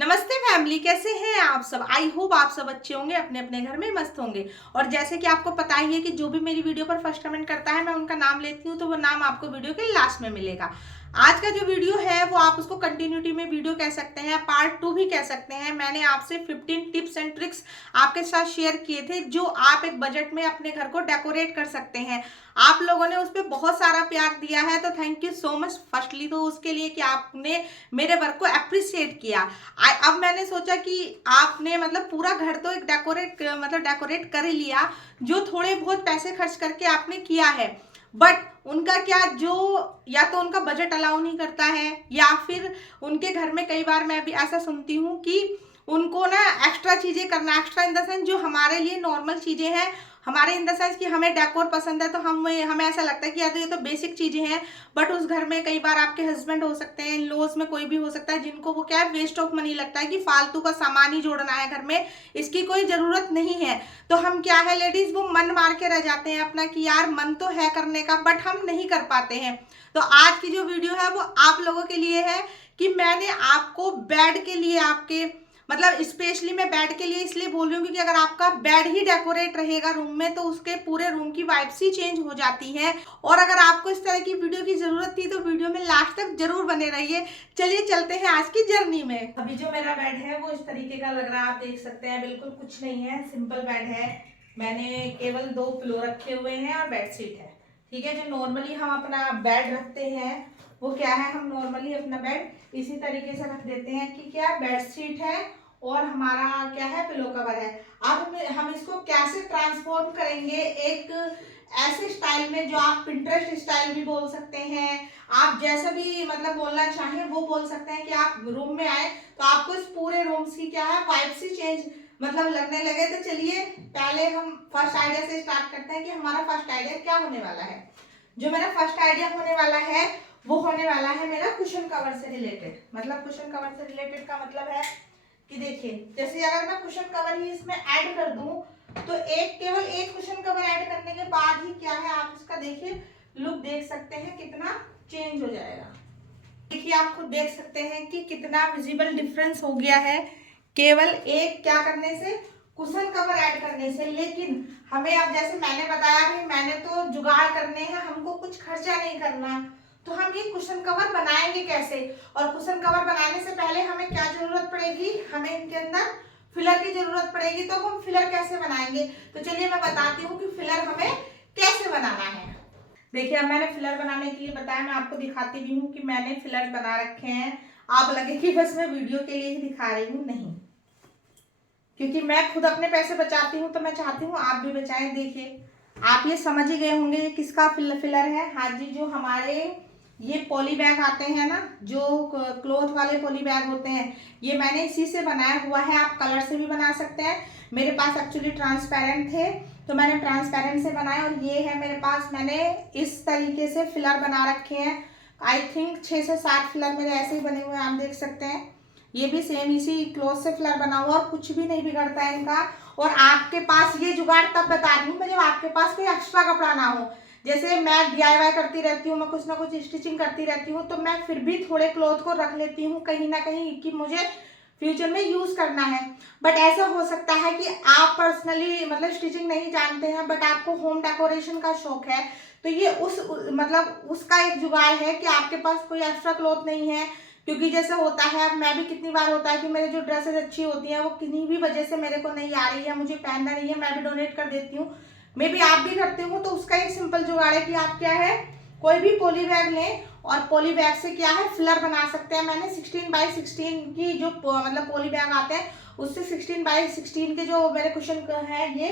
नमस्ते फैमिली, कैसे हैं आप सब। आई होप आप सब अच्छे होंगे, अपने अपने घर में मस्त होंगे। और जैसे कि आपको पता ही है कि जो भी मेरी वीडियो पर फर्स्ट कमेंट करता है मैं उनका नाम लेती हूँ, तो वो नाम आपको वीडियो के लास्ट में मिलेगा। आज का जो वीडियो है वो आप उसको कंटिन्यूटी में वीडियो कह सकते हैं, पार्ट 2 भी कह सकते हैं। मैंने आपसे 15 टिप्स एंड ट्रिक्स आपके साथ शेयर किए थे जो आप एक बजट में अपने घर को डेकोरेट कर सकते हैं। आप लोगों ने उस पर बहुत सारा प्यार दिया है, तो thank you so much firstly तो उसके लिए कि आपने मेरे वर्क को अप्रिशिएट किया। अब मैंने सोचा कि आपने मतलब पूरा घर तो एक डेकोरेट कर ही लिया, जो थोड़े बहुत पैसे खर्च करके आपने किया है, बट उनका क्या, जो या तो उनका बजट अलाउ नहीं करता है, या फिर उनके घर में कई बार मैं भी ऐसा सुनती हूँ कि उनको ना एक्स्ट्रा चीजें करना, एक्स्ट्रा इन द सेंस जो हमारे लिए नॉर्मल चीजें हैं, हमारे इन द सेंस कि हमें डेकोर पसंद है तो हमें ऐसा लगता है कि यार ये तो बेसिक चीजें हैं, बट उस घर में कई बार आपके हस्बैंड हो सकते हैं, लॉज में कोई भी हो सकता है, जिनको वो क्या है वेस्ट ऑफ मनी लगता है कि फालतू का सामान ही जोड़ना है घर में, इसकी कोई जरूरत नहीं है। तो हम क्या है लेडीज, वो मन मार के रह जाते हैं अपना कि यार मन तो है करने का बट हम नहीं कर पाते हैं। तो आज की जो वीडियो है वो आप लोगों के लिए है कि मैंने आपको बेड के लिए, आपके मतलब स्पेशली मैं बेड के लिए इसलिए बोल रही हूँ क्योंकि अगर आपका बेड ही डेकोरेट रहेगा रूम में तो उसके पूरे रूम की वाइब्स ही चेंज हो जाती हैं। और अगर आपको इस तरह की वीडियो की जरूरत थी तो वीडियो में लास्ट तक जरूर बने रहिए। चलिए चलते हैं आज की जर्नी में। अभी जो मेरा बेड है वो इस तरीके का लग रहा है, आप देख सकते हैं, बिल्कुल कुछ नहीं है, सिंपल बेड है। मैंने केवल 2 पिलो रखे हुए हैं और बेडशीट है। ठीक है, जो नॉर्मली हम अपना बेड रखते हैं वो क्या है, हम नॉर्मली अपना बेड इसी तरीके से रख देते हैं कि क्या बेडशीट है और हमारा क्या है, पिलो कवर है। अब हम इसको कैसे ट्रांसफॉर्म करेंगे एक ऐसे स्टाइल में जो आप पिंटरेस्ट स्टाइल भी बोल सकते हैं, आप जैसा भी मतलब बोलना चाहें वो बोल सकते हैं कि आप रूम में आए तो आपको इस पूरे रूम की क्या है वाइब्स ही चेंज मतलब लगने लगे। तो चलिए पहले हम फर्स्ट आइडिया से स्टार्ट करते हैं कि हमारा फर्स्ट आइडिया क्या होने वाला है। जो मेरा फर्स्ट आइडिया होने वाला है वो होने वाला है मेरा कुशन कवर से रिलेटेड। मतलब कुशन कवर से रिलेटेड का मतलब है कि देखिए, जैसे अगर मैं कुशन कवर ही इसमें ऐड कर दूं तो केवल एक कुशन कवर ऐड करने के बाद ही क्या है, आप इसका देखिए लुक देख सकते हैं कितना चेंज हो जाएगा। देखिए आप खुद देख सकते हैं कि कितना विजिबल डिफरेंस हो गया है केवल एक क्या करने से, कुशन कवर ऐड करने से। लेकिन हमें अब जैसे मैंने बताया कि मैंने तो जुगाड़ करने हैं, हमको कुछ खर्चा नहीं करना, तो हम ये कुशन कवर बनाएंगे कैसे। और कुशन कवर बनाने से पहले हमें क्या जरूरत पड़ेगी, हमें इनके अंदर फिलर की जरूरत पड़ेगी। तो हम फिलर कैसे बनाएंगे, तो चलिए मैं बताती हूँ कि फिलर हमें कैसे बनाना है। देखिए अब मैंने फिलर बनाने के लिए बताया, मैं आपको दिखाती भी हूँ कि मैंने फिलर बना रखे हैं। आप लगे कि बस मैं वीडियो के लिए ही दिखा रही हूँ, नहीं, क्योंकि मैं खुद अपने पैसे बचाती हूँ तो मैं चाहती हूँ आप भी बचाएं। देखिए आप ये समझ ही गए होंगे ये किसका फिलर है। हाँ जी, जो हमारे ये पॉली बैग आते हैं ना, जो क्लॉथ वाले पॉली बैग होते हैं, ये मैंने इसी से बनाया हुआ है। आप कलर से भी बना सकते हैं, मेरे पास एक्चुअली ट्रांसपेरेंट थे तो मैंने ट्रांसपेरेंट से बनाया। और ये है मेरे पास, मैंने इस तरीके से फिलर बना रखे हैं। आई थिंक 6 से 7 फिलर मेरे ऐसे ही बने हुए हैं, आप देख सकते हैं। ये भी सेम इसी क्लॉथ से फिलर बना हुआ और कुछ भी नहीं बिगड़ता है इनका। और आपके पास ये जुगाड़ तब बता रही हूँ मैं जब आपके पास कोई एक्स्ट्रा कपड़ा ना हो। जैसे मैं डीआईवाई करती रहती हूँ, मैं कुछ ना कुछ स्टिचिंग करती रहती हूँ, तो मैं फिर भी थोड़े क्लॉथ को रख लेती हूँ कहीं ना कहीं कि मुझे फ्यूचर में यूज करना है। बट ऐसा हो सकता है कि आप पर्सनली मतलब स्टिचिंग नहीं जानते हैं बट आपको होम डेकोरेशन का शौक है, तो ये मतलब उसका एक जुगाड़ है कि आपके पास कोई एक्स्ट्रा क्लॉथ नहीं है। क्योंकि जैसे होता है, अब मैं भी कितनी बार होता है कि मेरे जो ड्रेसेस अच्छी होती हैं वो किन्हीं भी वजह से मेरे को नहीं आ रही है, मुझे पहनना नहीं है, मैं भी डोनेट कर देती हूँ। मे बी आप भी करते हो, तो उसका एक सिंपल जुगाड़ है कि आप क्या है, कोई भी पॉली बैग लें और पॉली बैग से क्या है फिलर बना सकते हैं। मैंने 16x16 की जो मतलब पॉली बैग आते हैं उससे 16x16 के जो मेरे कुशन है ये,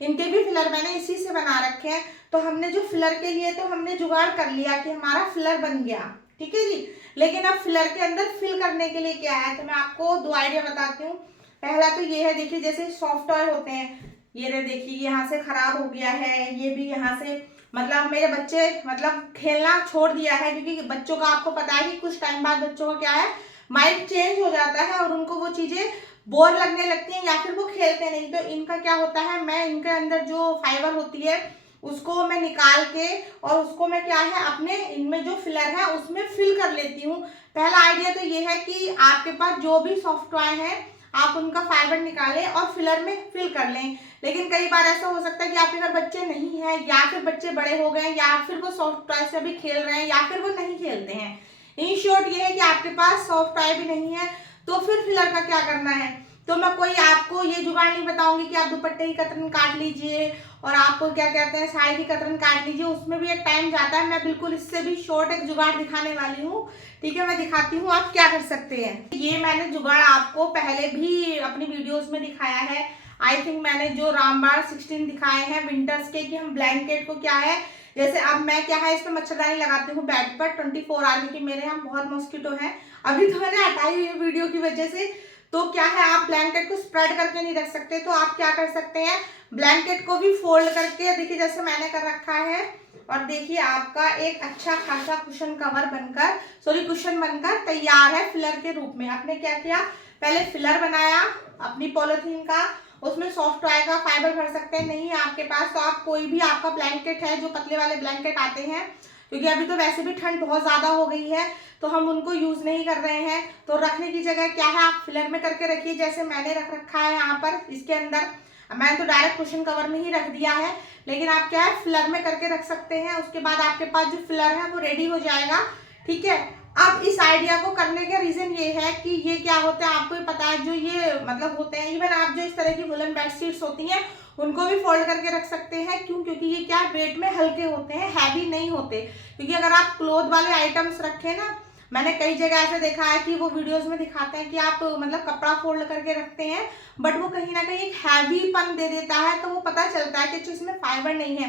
इनके भी फिलर मैंने इसी से बना रखे हैं। तो हमने जो फिलर के लिए तो हमने जुगाड़ कर लिया कि हमारा फिलर बन गया, ठीक है जी। लेकिन अब फिलर के अंदर फिल करने के लिए क्या है, तो मैं आपको 2 आइडिया बताती हूँ। पहला तो ये है, देखिए जैसे सॉफ्ट टॉय होते हैं, ये देखिए यहाँ से खराब हो गया है, ये भी यहाँ से मतलब मेरे बच्चे मतलब खेलना छोड़ दिया है, क्योंकि बच्चों का आपको पता है कि कुछ टाइम बाद बच्चों का क्या है माइंड चेंज हो जाता है और उनको वो चीजें बोर लगने लगती हैं या फिर वो खेलते नहीं। तो इनका क्या होता है, मैं इनके अंदर जो फाइबर होती है उसको मैं निकाल के और उसको मैं क्या है अपने इनमें जो फिलर है उसमें फिल कर लेती हूँ। पहला आइडिया तो ये है कि आपके पास जो भी सॉफ्ट टॉय है आप उनका फाइबर निकालें और फिलर में फिल कर लें। लेकिन कई बार ऐसा हो सकता है कि आपके घर बच्चे नहीं हैं, या फिर बच्चे बड़े हो गए, या फिर वो सॉफ्ट टॉय से अभी खेल रहे हैं, या फिर वो नहीं खेलते हैं। इन शॉर्ट ये है कि आपके पास सॉफ्ट टॉय भी नहीं है, तो फिर फिलर का क्या करना है। तो मैं कोई आपको ये जुगाड़ नहीं बताऊंगी कि आप दुपट्टे की कतरन काट लीजिए और आपको क्या कहते हैं साड़ी की कतरन काट लीजिए, उसमें भी एक टाइम जाता है। मैं बिल्कुल इससे भी शॉर्ट एक जुगाड़ दिखाने वाली हूँ। ठीक है, मैं दिखाती हूँ आप क्या कर सकते हैं। ये मैंने जुगाड़ आपको पहले भी अपनी वीडियोस में दिखाया है। आई थिंक मैंने जो रामबाण 16 दिखाए हैं विंटर्स के, कि हम ब्लैंकेट को क्या है, जैसे अब मैं क्या है इस पर मच्छरदानी लगाती हूँ बेड पर 24 आवर, क्योंकि मेरे यहाँ बहुत मॉस्किटो है। अभी तो मैंने हटाई हुई वीडियो की वजह से। तो क्या है आप ब्लैंकेट को स्प्रेड करके नहीं रख सकते, तो आप क्या कर सकते हैं, ब्लैंकेट को भी फोल्ड करके, देखिए जैसे मैंने कर रखा है, और देखिए आपका एक अच्छा खासा कुशन कवर बनकर, सॉरी कुशन बनकर तैयार है फिलर के रूप में। आपने क्या किया, पहले फिलर बनाया अपनी पॉलिथीन का, उसमें सॉफ्ट टॉय का फाइबर भर सकते हैं, नहीं है आपके पास तो आप कोई भी आपका ब्लैंकेट है, जो पतले वाले ब्लैंकेट आते हैं, क्योंकि अभी तो वैसे भी ठंड बहुत ज्यादा हो गई है तो हम उनको यूज नहीं कर रहे हैं। तो रखने की जगह क्या है आप फिलर में करके रखिए, जैसे मैंने रख रखा है यहाँ पर इसके अंदर। मैंने तो डायरेक्ट कुशन कवर में ही रख दिया है, लेकिन आप क्या है फिलर में करके रख सकते हैं। उसके बाद आपके पास जो फिलर है वो रेडी हो जाएगा। ठीक है, अब इस आइडिया को करने का रीजन ये है कि ये क्या होता है आपको पता है, जो ये मतलब होते हैं, इवन आप जो इस तरह की वुलन बेडशीट्स होती हैं उनको भी फोल्ड करके रख सकते हैं। क्यों, क्योंकि ये क्या वेट में हल्के होते हैं, हैवी नहीं होते। क्योंकि अगर आप क्लोथ वाले आइटम्स रखें ना, मैंने कई जगह ऐसे देखा है कि वो वीडियोस में दिखाते हैं कि आप मतलब कपड़ा फोल्ड करके रखते हैं, बट वो कहीं ना कहीं एक हैवीपन दे देता है, तो वो पता चलता है कि इसमें फाइबर नहीं है।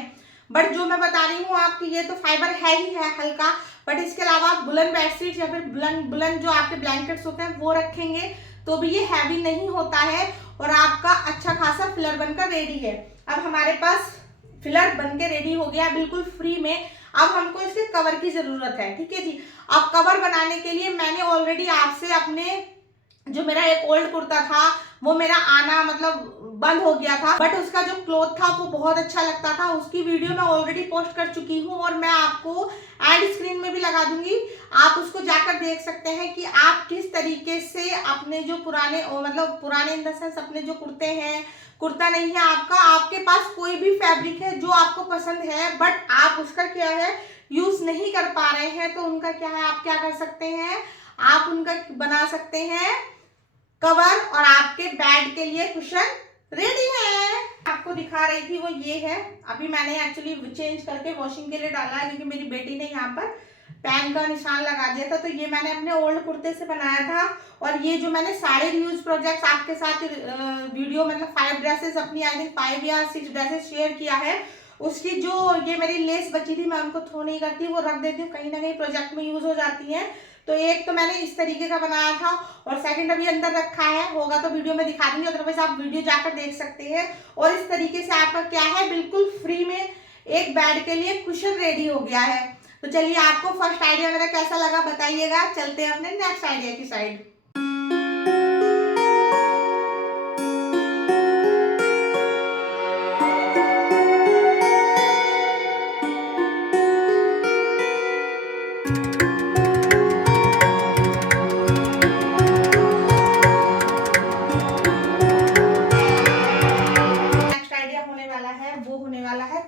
बट जो मैं बता रही हूँ आपकी, ये तो फाइबर है ही है हल्का, बट इसके अलावा आप बुलन बेडशीट या फिर बुलन जो आपके ब्लैंकेट्स होते हैं वो रखेंगे तो भी ये हैवी नहीं होता है, और आपका अच्छा खासा फिलर बनकर रेडी है। अब हमारे पास फिलर बनके रेडी हो गया बिल्कुल फ्री में। अब हमको इसके कवर की जरूरत है। ठीक है जी, अब कवर बनाने के लिए मैंने ऑलरेडी आपसे अपने जो मेरा एक ओल्ड कुर्ता था वो मेरा आना मतलब बंद हो गया था, बट उसका जो क्लॉथ था वो बहुत अच्छा लगता था, उसकी वीडियो मैं ऑलरेडी पोस्ट कर चुकी हूँ और मैं आपको एड स्क्रीन में भी लगा दूंगी, आप उसको जाकर देख सकते हैं कि आप किस तरीके से अपने जो पुराने मतलब पुराने इन द सेंस अपने जो कुर्ते हैं, कुर्ता नहीं है आपका, आपके पास कोई भी फैब्रिक है जो आपको पसंद है बट आप उसका क्या है यूज नहीं कर पा रहे हैं, तो उनका क्या है आप क्या कर सकते हैं, आप उनका बना सकते हैं कवर, और आपके बेड के लिए कुशन रेडी है। आपको दिखा रही थी वो ये है, अभी मैंने एक्चुअली चेंज करके वॉशिंग के लिए डाला है क्योंकि मेरी बेटी ने यहाँ पर पैन का निशान लगा दिया था, तो ये मैंने अपने ओल्ड कुर्ते से बनाया था। और ये जो मैंने सारे रीयूज प्रोजेक्ट्स आपके साथ वीडियो मतलब 5 ड्रेसेस अपनी आई थिंक 5 या 6 ड्रेसेस शेयर किया है, उसकी जो ये मेरी लेस बची थी मैं उनको थ्रो नहीं करती, वो रख देती हूँ, कहीं ना कहीं प्रोजेक्ट में यूज हो जाती है। तो एक तो मैंने इस तरीके का बनाया था और सेकंड अभी अंदर रखा है, होगा तो वीडियो में दिखा दूंगी, अदरवाइज आप वीडियो जाकर देख सकते हैं। और इस तरीके से आपका क्या है बिल्कुल फ्री में एक बेड के लिए कुशन रेडी हो गया है। तो चलिए आपको फर्स्ट आइडिया मेरा कैसा लगा बताइएगा, चलते हैं अपने नेक्स्ट आइडिया की साइड।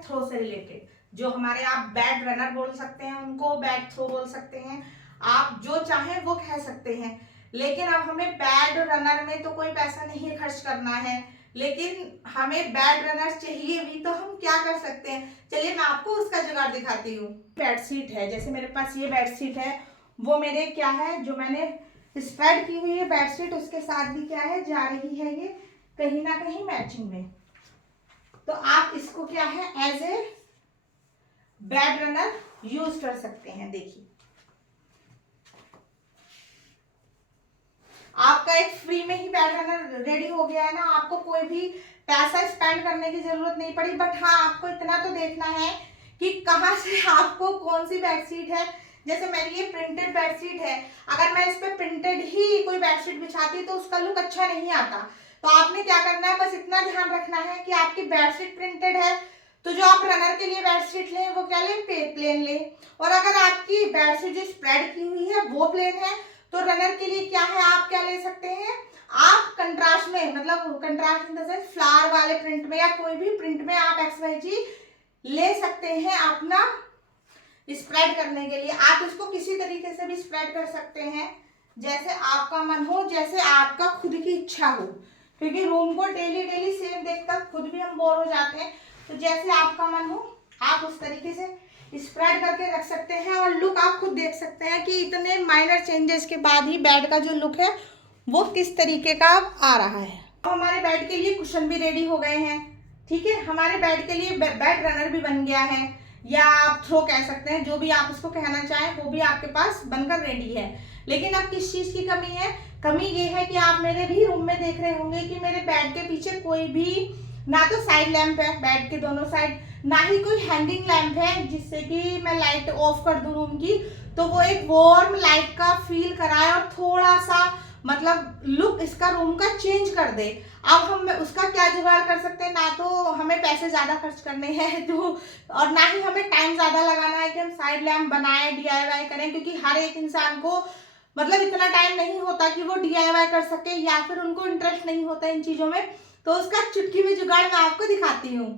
थ्रो से रिलेटेड, जो हमारे आप बेड रनर बोल सकते हैं उनको, बेड थ्रो बोल सकते हैं, आप जो चाहें वो कह सकते हैं। लेकिन अब हमें बेड रनर में तो कोई पैसा नहीं खर्च करना है, लेकिन हमें बेड रनर चाहिए भी, तो हम क्या कर सकते हैं, चलिए मैं आपको उसका जुगाड़ दिखाती हूँ। बेडशीट है, जैसे मेरे पास ये बेडशीट है, वो मेरे क्या है जो मैंने स्प्रेड की हुई है बेडशीट, उसके साथ भी क्या है जा रही है ये कहीं ना कहीं मैचिंग में। तो आप इसको क्या है as a bed runner use कर सकते हैं। देखिए आपका एक फ्री में ही बेड रनर रेडी हो गया है ना, आपको कोई भी पैसा स्पेंड करने की जरूरत नहीं पड़ी। बट हाँ, आपको इतना तो देखना है कि कहाँ से आपको कौन सी बेडशीट है। जैसे मेरी ये प्रिंटेड बेडशीट है, अगर मैं इस पे प्रिंटेड ही कोई बेडशीट बिछाती तो उसका लुक अच्छा नहीं आता। तो आपने क्या करना है, बस इतना ध्यान रखना है कि आपकी बेडशीट प्रिंटेड है तो जो आप रनर के लिए बेडशीट लें वो क्या लें, प्लेन लें। और अगर आपकी बेडशीट जो स्प्रेड की हुई है वो प्लेन है तो रनर के लिए क्या है, आप क्या ले सकते हैं, आप कंट्रास्ट में, मतलब contrast in the sense flower वाले प्रिंट में या कोई भी प्रिंट में आप XYZ ले सकते हैं अपना स्प्रेड करने के लिए। आप इसको किसी तरीके से भी स्प्रेड कर सकते हैं जैसे आपका मन हो, जैसे आपका खुद की इच्छा हो, क्योंकि रूम को डेली डेली सेम देखकर खुद भी हम बोर हो जाते हैं। तो जैसे आपका मन हो आप उस तरीके से स्प्रेड करके रख सकते हैं। और लुक आप खुद देख सकते हैं कि इतने माइनर चेंजेस के बाद ही बेड का जो लुक है वो किस तरीके का आ रहा है। अब हमारे बेड के लिए कुशन भी रेडी हो गए हैं, ठीक है। हमारे बेड के लिए बेड रनर भी बन गया है, या आप थ्रो कह सकते हैं, जो भी आप इसको कहना चाहें वो भी आपके पास बनकर रेडी है। लेकिन अब किस चीज़ की कमी है, कमी ये है कि आप मेरे भी रूम में देख रहे होंगे कि मेरे बेड के पीछे कोई भी ना तो साइड लैंप है बेड के दोनों साइड, ना ही कोई हैंगिंग लैंप है जिससे कि मैं लाइट ऑफ कर दूं रूम की तो वो एक वार्म लाइट का फील कराए और थोड़ा सा मतलब लुक इसका रूम का चेंज कर दे। अब हम उसका क्या जुगाड़ कर सकते हैं, ना तो हमें पैसे ज़्यादा खर्च करने हैं तो, और ना ही हमें टाइम ज़्यादा लगाना है कि हम साइड लैंप बनाएं DIY करें, क्योंकि हर एक इंसान को मतलब इतना टाइम नहीं होता कि वो DIY कर सके, या फिर उनको इंटरेस्ट नहीं होता इन चीज़ों में। तो उसका चुटकी में जुगाड़ मैं आपको दिखाती हूँ।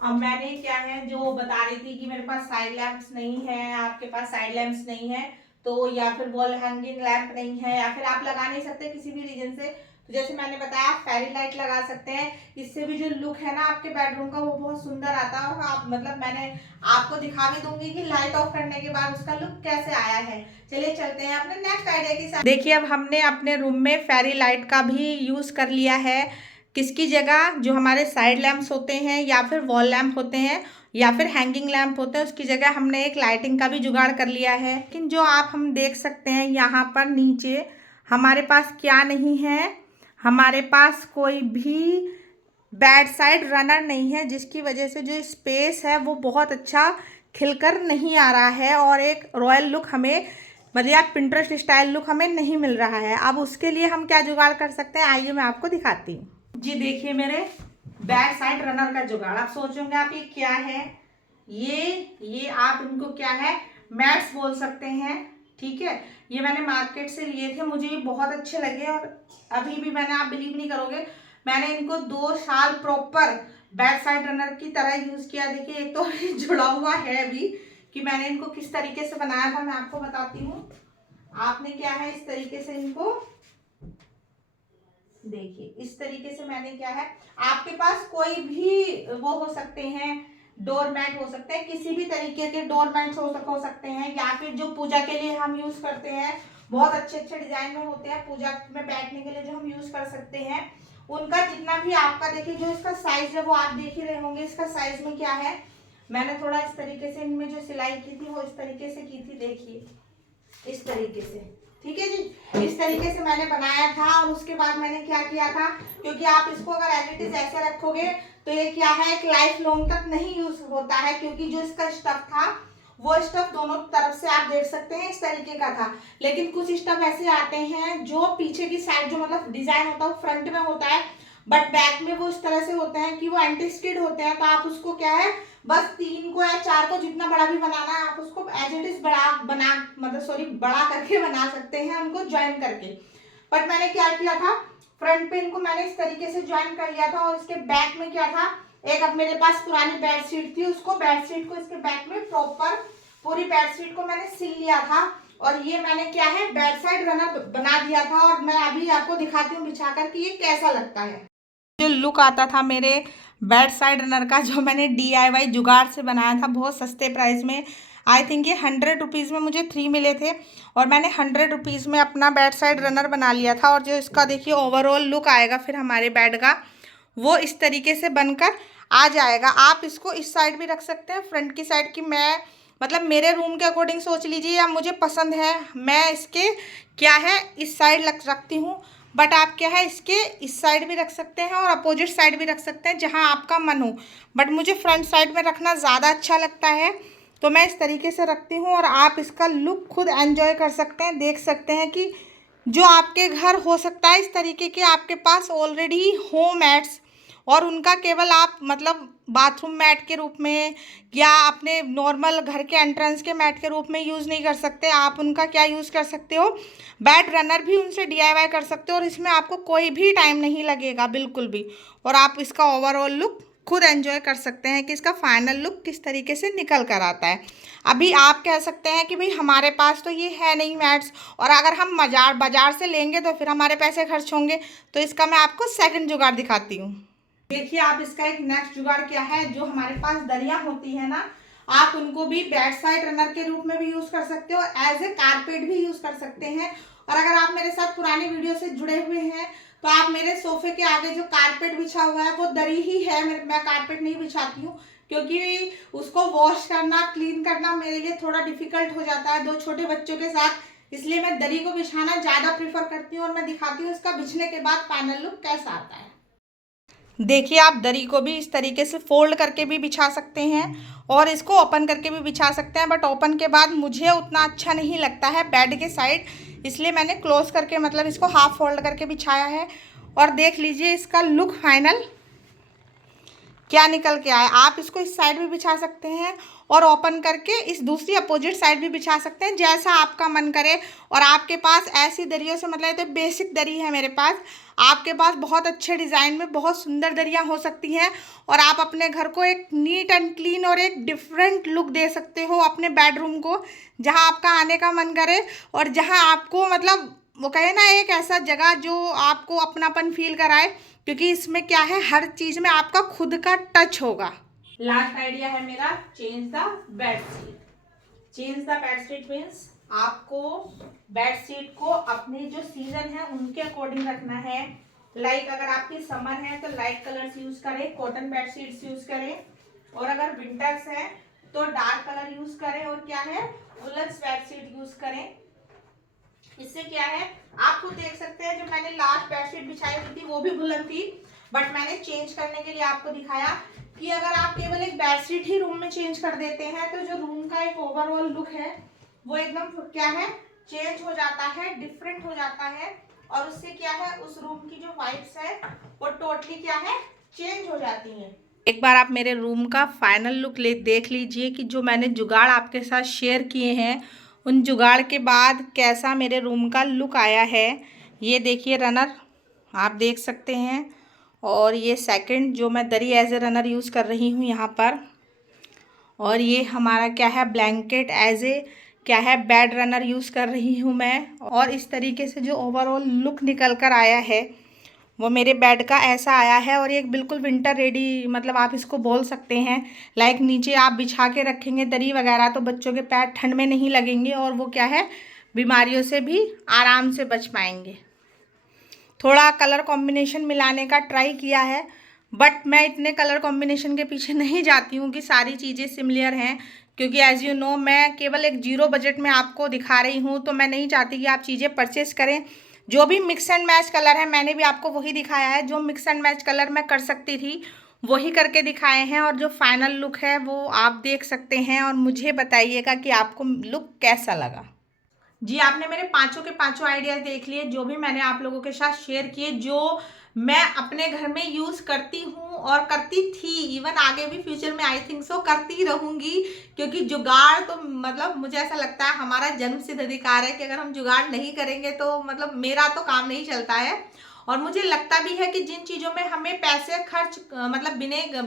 अब मैंने क्या है जो बता रही थी कि मेरे पास साइड लैंप्स नहीं है, आपके पास साइड लैंप्स नहीं है तो, या फिर वॉल हैंगिंग लैंप नहीं है, या फिर आप लगा नहीं सकते किसी भी रीजन से, तो जैसे मैंने बताया आप फेरी लाइट लगा सकते हैं। इससे भी जो लुक है ना आपके बेडरूम का वो बहुत सुंदर आता है। और आप मतलब मैंने आपको दिखा भी दूंगी कि लाइट ऑफ करने के बाद उसका लुक कैसे आया है। चलिए चलते हैं अपने नेक्स्ट आइडिया के साथ। देखिए अब हमने अपने रूम में फेरी लाइट का भी यूज कर लिया है। किसकी जगह, जो हमारे साइड लैंप्स होते हैं या फिर वॉल लैंप होते हैं या फिर हैंगिंग लैंप होते हैं, उसकी जगह हमने एक लाइटिंग का भी जुगाड़ कर लिया है। लेकिन जो आप हम देख सकते हैं यहाँ पर नीचे हमारे पास क्या नहीं है, हमारे पास कोई भी बैड साइड रनर नहीं है, जिसकी वजह से जो स्पेस है वो बहुत अच्छा खिलकर नहीं आ रहा है और एक रॉयल लुक हमें, मतलब पिंटरेस्ट स्टाइल लुक हमें नहीं मिल रहा है। अब उसके लिए हम क्या जुगाड़ कर सकते हैं, आइए मैं आपको दिखाती हूँ। जी देखिए मेरे बैक साइड रनर का जुगाड़। आप सोचोगे आप ये क्या है, ये आप इनको क्या है, मैट्स बोल सकते हैं, ठीक है। ये मैंने मार्केट से लिए थे, मुझे ये बहुत अच्छे लगे और अभी भी मैंने, आप बिलीव नहीं करोगे, मैंने इनको 2 साल प्रॉपर बैक साइड रनर की तरह यूज किया। देखिए एक तो जुड़ा हुआ है अभी कि मैंने इनको किस तरीके से बनाया था, मैं आपको बताती हूँ। आपने क्या है इस तरीके से इनको देखिए, इस तरीके से मैंने क्या है, आपके पास कोई भी वो हो सकते हैं, डोरमैट हो सकते हैं, किसी भी तरीके के डोरमैट्स हो सकते हैं, या फिर जो पूजा के लिए हम यूज करते हैं, बहुत अच्छे अच्छे डिजाइन में होते हैं पूजा में बैठने के लिए जो हम यूज कर सकते हैं, उनका जितना भी आपका देखिए जो इसका साइज है वो आप देख ही रहे होंगे। इसका साइज में क्या है, मैंने थोड़ा इस तरीके से इनमें जो सिलाई की थी वो इस तरीके से की थी, देखिए इस तरीके से, ठीक है जी। इस तरीके से मैंने बनाया था और उसके बाद मैंने क्या किया था, क्योंकि आप इसको अगर एज इट इज ऐसे रखोगे तो ये क्या है एक लाइफ लॉन्ग तक नहीं यूज होता है, क्योंकि जो इसका स्टफ था वो स्टफ दोनों तरफ से आप देख सकते हैं इस तरीके का था। लेकिन कुछ स्टफ ऐसे आते हैं जो पीछे की साइड जो मतलब डिजाइन होता है वो फ्रंट में होता है, बट बैक में वो इस तरह से होते हैं कि वो एंटी स्किड होते हैं। तो आप उसको क्या है बस 3 को या 4 को जितना बड़ा भी बनाना है आप उसको एज इट इज बड़ा करके बना सकते हैं उनको ज्वाइन करके। बट मैंने क्या किया था, फ्रंट पे इनको मैंने इस तरीके से ज्वाइन कर लिया था और इसके बैक में क्या था, एक अब मेरे पास पुरानी बेडशीट थी, उसको बेडशीट को इसके बैक में प्रॉपर पूरी बेडशीट को मैंने सिल लिया था और ये मैंने क्या है बेड साइड रनर बना दिया था। और मैं अभी आपको दिखाती हूँ बिछा कर कि ये कैसा लगता है। जो लुक आता था मेरे बेड साइड रनर का, जो मैंने DIY जुगाड़ से बनाया था बहुत सस्ते प्राइस में, आई थिंक ये 100 रुपीज़ में मुझे 3 मिले थे और मैंने 100 रुपीज़ में अपना बेड साइड रनर बना लिया था। और जो इसका देखिए ओवरऑल लुक आएगा फिर हमारे बेड का, वो इस तरीके से बनकर आ जाएगा। आप इसको इस साइड भी रख सकते हैं, फ्रंट की साइड की, मैं मतलब मेरे रूम के अकॉर्डिंग सोच लीजिए, या मुझे पसंद है मैं इसके क्या है इस साइड रखती हूँ, बट आप क्या है इसके इस साइड भी रख सकते हैं और अपोजिट साइड भी रख सकते हैं जहाँ आपका मन हो। बट मुझे फ्रंट साइड में रखना ज़्यादा अच्छा लगता है तो मैं इस तरीके से रखती हूँ और आप इसका लुक खुद एंजॉय कर सकते हैं, देख सकते हैं कि जो आपके घर हो सकता है इस तरीके के आपके पास ऑलरेडी हो मैट्स, और उनका केवल आप मतलब बाथरूम मैट के रूप में या अपने नॉर्मल घर के एंट्रेंस के मैट के रूप में यूज़ नहीं कर सकते। आप उनका क्या यूज़ कर सकते हो, बेड रनर भी उनसे DIY कर सकते हो, और इसमें आपको कोई भी टाइम नहीं लगेगा बिल्कुल भी। और आप इसका ओवरऑल लुक खुद एंजॉय कर सकते हैं कि इसका फाइनल लुक किस तरीके से निकल कर आता है। अभी आप कह सकते हैं कि भाई हमारे पास तो ये है नहीं मैट्स, और अगर हम बाजार से लेंगे तो फिर हमारे पैसे खर्च होंगे। तो इसका मैं आपको सेकंड जुगाड़ दिखाती हूँ। देखिए आप इसका एक नेक्स्ट जुगाड़ क्या है, जो हमारे पास दरियाँ होती है ना, आप उनको भी बेड साइड रनर के रूप में भी यूज़ कर सकते हो, एज ए कारपेट भी यूज़ कर सकते हैं। और अगर आप मेरे साथ पुरानी वीडियो से जुड़े हुए हैं तो आप मेरे सोफे के आगे जो कारपेट बिछा हुआ है वो दरी ही है। मैं कारपेट नहीं बिछाती हूँ, क्योंकि उसको वॉश करना, क्लीन करना मेरे लिए थोड़ा डिफिकल्ट हो जाता है 2 छोटे बच्चों के साथ। इसलिए मैं दरी को बिछाना ज़्यादा प्रीफर करती हूँ, और मैं दिखाती हूँ इसका बिछने के बाद फाइनल लुक कैसा आता है। देखिए आप दरी को भी इस तरीके से फोल्ड करके भी बिछा सकते हैं और इसको ओपन करके भी बिछा सकते हैं, बट ओपन के बाद मुझे उतना अच्छा नहीं लगता है बेड के साइड, इसलिए मैंने क्लोज करके मतलब इसको हाफ फोल्ड करके बिछाया है। और देख लीजिए इसका लुक फाइनल क्या निकल के आया। आप इसको इस साइड भी बिछा सकते हैं और ओपन करके इस दूसरी अपोजिट साइड भी बिछा सकते हैं, जैसा आपका मन करे। और आपके पास ऐसी दरियों से मतलब तो बेसिक दरी है मेरे पास, आपके पास बहुत अच्छे डिज़ाइन में बहुत सुंदर दरियाँ हो सकती हैं, और आप अपने घर को एक नीट एंड क्लीन और एक डिफरेंट लुक दे सकते हो अपने बेडरूम को, जहाँ आपका आने का मन करे, और जहाँ आपको मतलब वो कहे ना एक ऐसा जगह जो आपको अपनापन फील कराए, क्योंकि इसमें क्या है हर चीज़ में आपका खुद का टच होगा। लास्ट आइडिया है मेरा, change the bed sheet. Change the bed sheet means आपको बेड शीट को अपने जो सीजन है उनके अकॉर्डिंग रखना है। लाइक अगर आपकी समर है तो लाइट कलर्स यूज करें, कॉटन बेड शीट्स यूज करें, और अगर विंटर्स है तो डार्क कलर यूज करें, और क्या है वुलन बेड शीट यूज करें। इससे क्या है आप खुद देख सकते हैं, जो मैंने लास्ट बेडशीट बिछाई हुई थी वो भी वुलन थी, बट मैंने चेंज करने के लिए आपको दिखाया कि अगर आप केवल एक बेडशीट ही रूम में चेंज कर देते हैं तो जो रूम का एक ओवरऑल लुक है वो एकदम क्या है चेंज हो जाता है, डिफरेंट हो जाता है, और उससे क्या है उस रूम की जो वाइब्स है वो टोटली क्या है चेंज हो जाती है। एक बार आप मेरे रूम का फाइनल लुक देख लीजिए कि जो मैंने जुगाड़ आपके साथ शेयर किए हैं उन जुगाड़ के बाद कैसा मेरे रूम का लुक आया है। ये देखिए रनर आप देख सकते हैं, और ये सेकंड जो मैं दरी एज ए रनर यूज़ कर रही हूँ यहाँ पर, और ये हमारा क्या है ब्लैंकेट एज ए क्या है बेड रनर यूज़ कर रही हूँ मैं। और इस तरीके से जो ओवरऑल लुक निकल कर आया है वो मेरे बेड का ऐसा आया है, और ये बिल्कुल विंटर रेडी मतलब आप इसको बोल सकते हैं। लाइक नीचे आप बिछा के रखेंगे दरी वगैरह तो बच्चों के पैर ठंड में नहीं लगेंगे, और वो क्या है बीमारियों से भी आराम से बच पाएंगे। थोड़ा कलर कॉम्बिनेशन मिलाने का ट्राई किया है, बट मैं इतने कलर कॉम्बिनेशन के पीछे नहीं जाती हूँ कि सारी चीज़ें सिमिलर हैं, क्योंकि एज़ यू नो मैं केवल एक 0 बजट में आपको दिखा रही हूँ, तो मैं नहीं चाहती कि आप चीज़ें परचेस करें। जो भी मिक्स एंड मैच कलर है मैंने भी आपको वही दिखाया है, जो मिक्स एंड मैच कलर मैं कर सकती थी वही करके दिखाए हैं, और जो फाइनल लुक है वो आप देख सकते हैं। और मुझे बताइएगा कि आपको लुक कैसा लगा। जी आपने मेरे पांचों के पांचों आइडियाज देख लिए, जो भी मैंने आप लोगों के साथ शेयर किए, जो मैं अपने घर में यूज़ करती हूँ और करती थी, इवन आगे भी फ्यूचर में आई थिंक सो करती रहूँगी, क्योंकि जुगाड़ तो मतलब मुझे ऐसा लगता है हमारा जन्मसिद्ध अधिकार है कि अगर हम जुगाड़ नहीं करेंगे तो मतलब मेरा तो काम नहीं चलता है। और मुझे लगता भी है कि जिन चीज़ों में हमें पैसे खर्च मतलब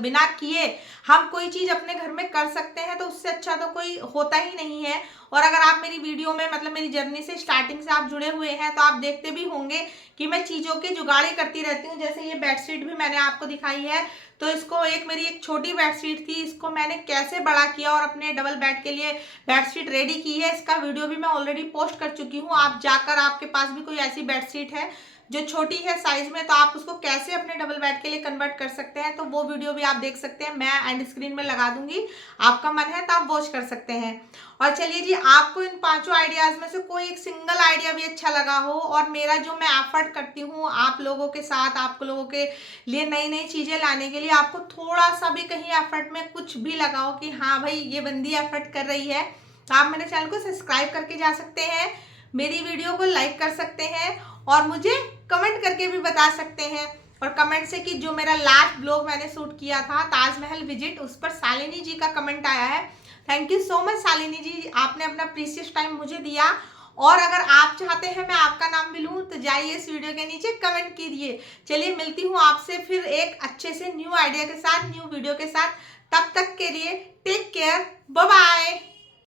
बिना किए हम कोई चीज़ अपने घर में कर सकते हैं तो उससे अच्छा तो कोई होता ही नहीं है। और अगर आप मेरी वीडियो में मतलब मेरी जर्नी से स्टार्टिंग से आप जुड़े हुए हैं तो आप देखते भी होंगे कि मैं चीज़ों की जुगाड़ी करती रहती हूँ। जैसे ये बेडशीट भी मैंने आपको दिखाई है, तो इसको मेरी एक छोटी बेडशीट थी, इसको मैंने कैसे बड़ा किया और अपने डबल बेड के लिए बेडशीट रेडी की है, इसका वीडियो भी मैं ऑलरेडी पोस्ट कर चुकी हूँ। आप जाकर आपके पास भी कोई ऐसी बेडशीट है जो छोटी है साइज में, तो आप उसको कैसे अपने डबल बेड के लिए कन्वर्ट कर सकते हैं, तो वो वीडियो भी आप देख सकते हैं, मैं एंड स्क्रीन में लगा दूंगी, आपका मन है तो आप वॉच कर सकते हैं। और चलिए जी, आपको इन पांचों आइडियाज में से कोई एक सिंगल आइडिया भी अच्छा लगा हो, और मेरा जो मैं एफर्ट करती हूँ आप लोगों के साथ, आप लोगों के लिए नई नई चीज़ें लाने के लिए, आपको थोड़ा सा भी कहीं एफर्ट में कुछ भी लगा हो कि हाँ भाई ये बंदी एफर्ट कर रही है, तो आप मेरे चैनल को सब्सक्राइब करके जा सकते हैं, मेरी वीडियो को लाइक कर सकते हैं, और मुझे कमेंट करके भी बता सकते हैं। और कमेंट से कि जो मेरा लास्ट ब्लॉग मैंने शूट किया था ताजमहल विजिट, उस पर शालिनी जी का कमेंट आया है। Thank you so much Shalini ji, आपने अपना प्रीशियस टाइम मुझे दिया। और अगर आप चाहते हैं मैं आपका नाम भी लूँ तो जाइए इस वीडियो के नीचे कमेंट कीजिए। चलिए मिलती हूँ आपसे फिर एक अच्छे से न्यू आइडिया के साथ, न्यू वीडियो के साथ। तब तक के लिए टेक केयर, बाय बाय।